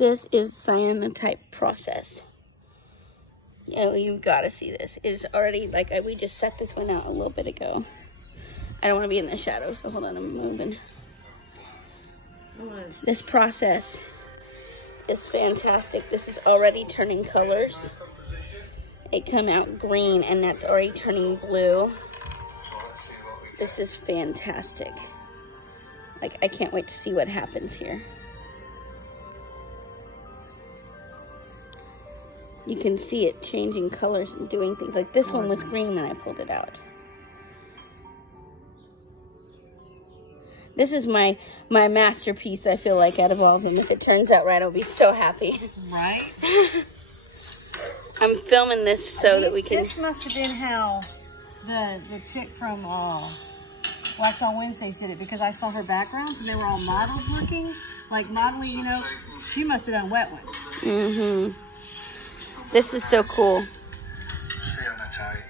This is cyanotype process. Oh, you've got to see this. It is already, like, we just set this one out a little bit ago. I don't want to be in the shadow, so hold on, I'm moving. This process is fantastic. This is already turning colors. It come out green, and that's already turning blue. This is fantastic. Like, I can't wait to see what happens here. You can see it changing colors and doing things. Like this one was green when I pulled it out. This is my masterpiece, I feel like, out of all of them. If it turns out right, I'll be so happy. Right? I'm filming this so that we can... This must have been how the chick from Wax on Wednesdays did it, because I saw her backgrounds and they were all modeled looking. Like modeling, you know, she must have done wet ones. Mm-hmm. This is so cool. Cyanotype.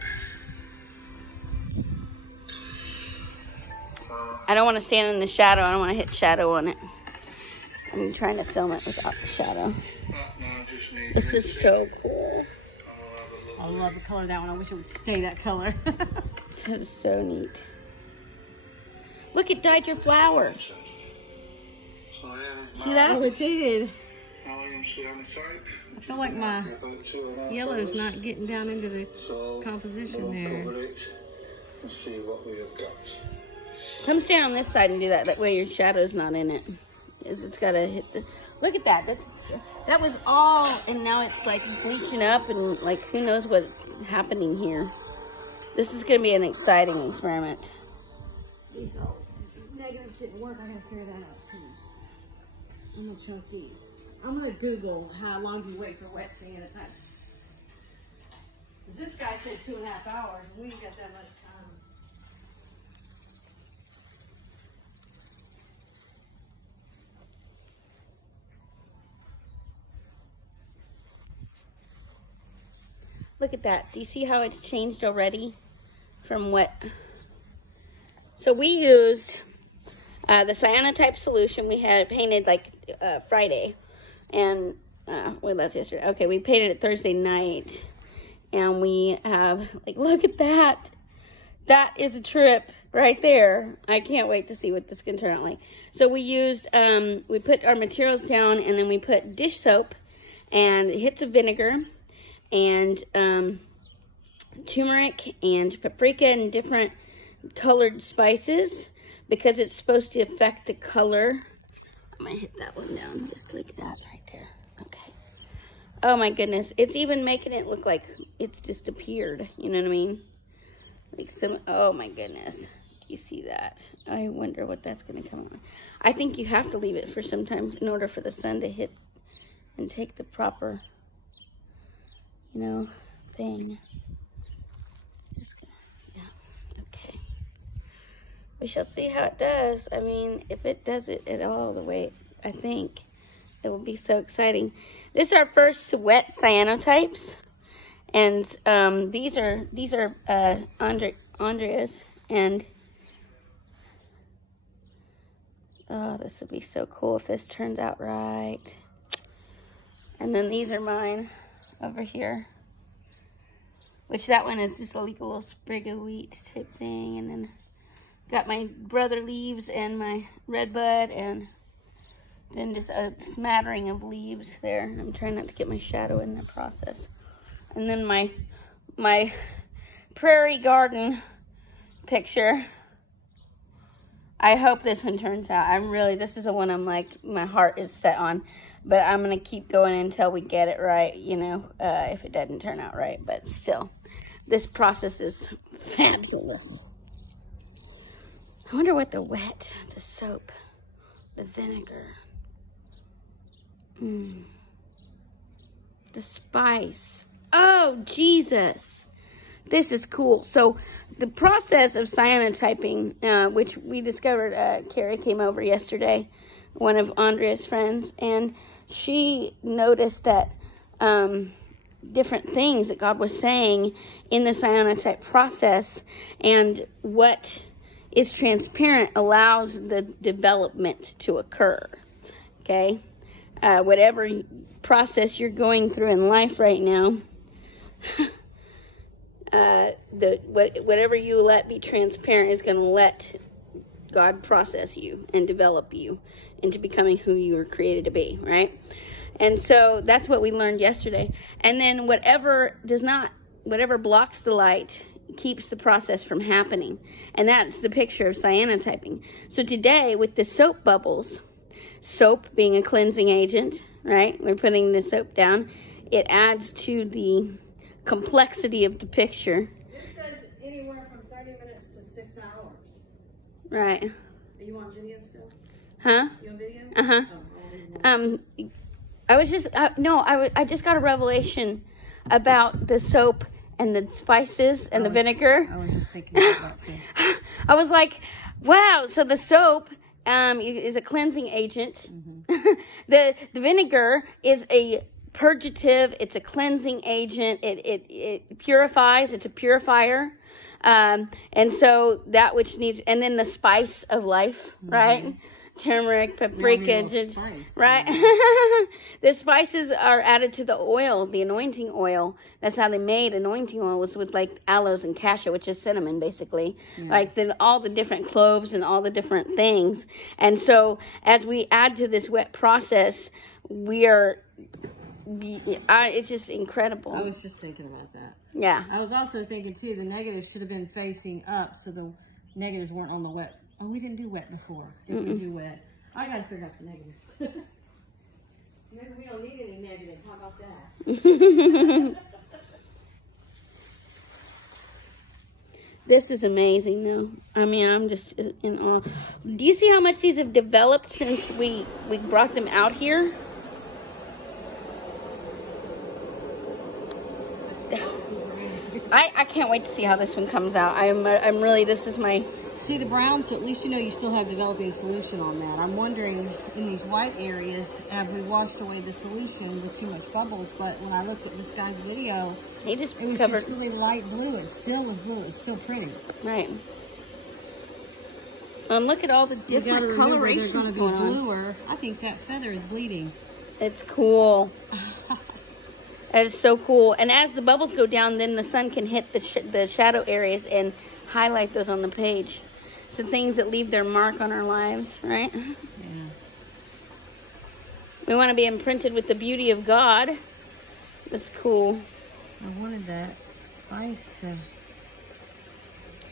I don't want to stand in the shadow. I don't want to hit shadow on it. I'm trying to film it without the shadow. This is so cool. I love the color of that one. I wish it would stay that color. This is so neat. Look, it dyed your flower. See that? Oh, it did. Cyanotype. I feel like my yellow's not getting down into the composition there. Let's see what we have got. Come stand on this side and do that. That way your shadow's not in it. It's got to hit the... Look at that. That was all, and now it's like bleaching up, and like who knows what's happening here. This is going to be an exciting experiment. These negatives didn't work. I got to figure that out too. I'm going to chunk these. I'm going to Google how long you wait for wet cyanotype. Because this guy said 2.5 hours, and we ain't got that much time. Look at that. Do you see how it's changed already from wet? So we used the cyanotype solution. We had painted like Friday. And we left yesterday. Okay, we painted it Thursday night. And we have, like, look at that. That is a trip right there. I can't wait to see what this can turn out like. So we used, we put our materials down, and then we put dish soap and hits of vinegar and turmeric and paprika and different colored spices, because it's supposed to affect the color. I'm gonna hit that one down, just like that right there. Okay. Oh my goodness, it's even making it look like it's just appeared. You know what I mean? Like some. Oh my goodness, do you see that? I wonder what that's gonna come on. I think you have to leave it for some time in order for the sun to hit and take the proper, you know, thing. Just gonna, yeah, okay. We shall see how it does. I mean, if it does it at all the way, I think it will be so exciting. This is our first wet cyanotypes, and these are Andrea's, and oh, this would be so cool if this turns out right. And then these are mine over here, which that one is just like a little sprig of wheat type thing, and then got my brother leaves and my red bud, and then just a smattering of leaves there. I'm trying not to get my shadow in the process. And then my prairie garden picture. I hope this one turns out. This is the one I'm like, my heart is set on. But I'm going to keep going until we get it right, you know, if it doesn't turn out right. But still, this process is fabulous. I wonder what the soap, the vinegar, the spice. Oh, Jesus. This is cool. So the process of cyanotyping, which we discovered, Carrie came over yesterday, one of Andrea's friends, and she noticed that different things that God was saying in the cyanotype process, and what is transparent allows the development to occur. Okay, whatever process you're going through in life right now, whatever you let be transparent is going to let God process you and develop you into becoming who you were created to be, right? And so that's what we learned yesterday. And then whatever blocks the light keeps the process from happening. And that's the picture of cyanotyping. So today with the soap bubbles, soap being a cleansing agent, right? We're putting the soap down. It adds to the complexity of the picture. It says anywhere from 30 minutes to 6 hours. Right. Are you on video still? Huh? You on video? Uh-huh. Oh, I just got a revelation about the soap and the spices and the vinegar. I was just thinking about that too. I was like, wow, so the soap is a cleansing agent. Mm-hmm. the vinegar is a purgative. It's a cleansing agent. It purifies. It's a purifier. And so that which needs, and then the spice of life, mm-hmm. right? Turmeric, paprika, spice, right? Yeah. The spices are added to the oil, the anointing oil. That's how they made anointing oil, was with like aloes and cassia, which is cinnamon, basically. Yeah. Like all the different cloves and all the different things. And so as we add to this wet process, it's just incredible. I was just thinking about that. Yeah. I was also thinking too, the negatives should have been facing up so the negatives weren't on the wet. Oh, we didn't do wet before. Did we do wet? I gotta figure out the negatives. Maybe we don't need any negative. How about that? This is amazing, though. I mean, I'm just in awe. Do you see how much these have developed since we brought them out here? I can't wait to see how this one comes out. I'm really, this is my... See the brown, so at least you know you still have developing solution on that. I'm wondering, in these white areas, have we washed away the solution with too much bubbles? But when I looked at this guy's video, it was just really light blue. It still was blue. It's still pretty. Right. And look at all the different colorations going to be bluer. I think that feather is bleeding. It's cool. That is so cool. And as the bubbles go down, then the sun can hit the shadow areas and highlight those on the page. So things that leave their mark on our lives, right? Yeah. We want to be imprinted with the beauty of God. That's cool. I wanted that spice to...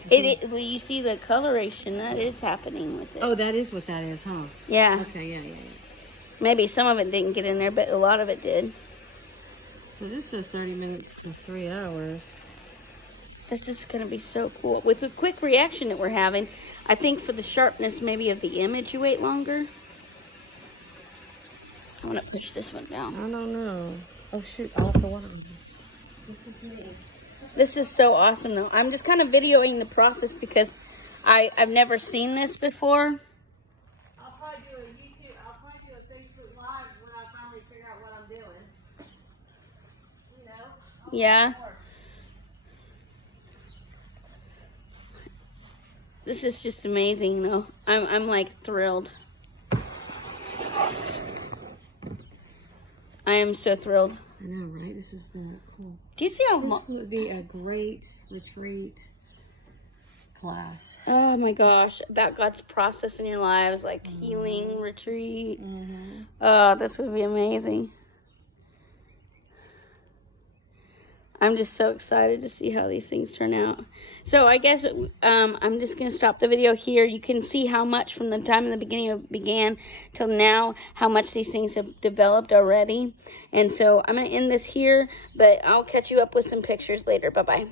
Well, you see the coloration that is happening with it. Oh, that is what that is, huh? Yeah. Okay, yeah. Maybe some of it didn't get in there, but a lot of it did. So this says 30 minutes to 3 hours. This is going to be so cool. With the quick reaction that we're having, I think for the sharpness maybe of the image, you wait longer. I want to push this one down. I don't know. Oh, shoot. I'll have to water on this. This is so awesome, though. I'm just kind of videoing the process because I've never seen this before. I'll probably do a Facebook Live when I finally figure out what I'm doing. You know? Yeah. This is just amazing, though. I'm like thrilled. I am so thrilled. I know, right? This is cool. Do you see how this would be a great retreat class? Oh my gosh, about God's process in your lives, like healing retreat. Mm-hmm. Oh, this would be amazing. I'm just so excited to see how these things turn out. So I guess I'm just going to stop the video here. You can see how much from the time in the beginning it began till now, how much these things have developed already. And so I'm going to end this here, but I'll catch you up with some pictures later. Bye-bye.